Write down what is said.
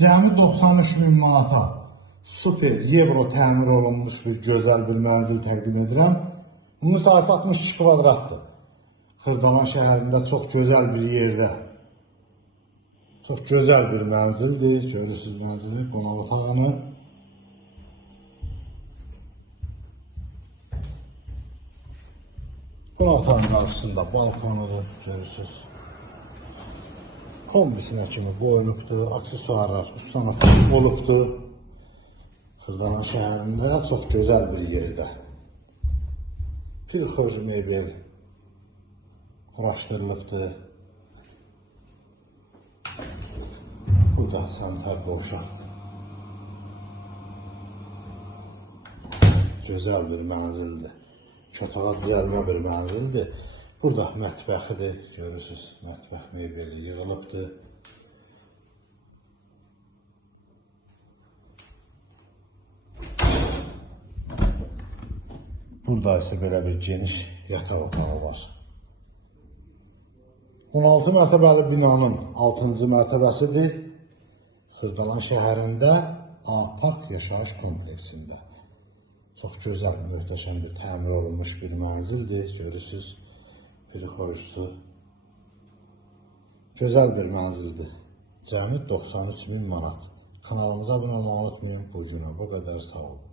Cəmi 93.000 manata super Euro təmir olunmuş bir gözəl bir mənzil təqdim edirəm. Bunun sahəsi 62 kvadratdır. Xırdalan şəhərində çox gözəl bir yerdə. Çox gözəl bir mənzildir. Görürsünüz mənzili, qonaq otağını. Qonaq otağının qarşısında balkonudur, görürsünüz. Kombisinə kimi qoyulubdur, aksesuarlar ustana olubdur. Xırdalan şəhərində çox gözəl bir yerdə. Pirxoj mebel quraşdırılıbdır. Burada sanitar qovşaqdır. Gözəl bir mənzildir. Çotağa düzəlmə bir mənzildir. Burada mətbəxidir, görürsünüz, mətbəx mebeli yığılıbdır. Burada isə belə bir geniş yataq otağı var. 16 mərtəbəli binanın 6-cı mərtəbəsidir. Xırdalan şəhərində A-Park yaşayış kompleksində. Çox gözəl, möhtəşəm bir təmir olunmuş bir mənzildir. Görürsünüz, pirxojsu. Gözəl bir mənzildir. Cəmi 93.000 manat. Kanalımıza abunə olmayı unutmayın. Bu günə bu qədər, sağ olun.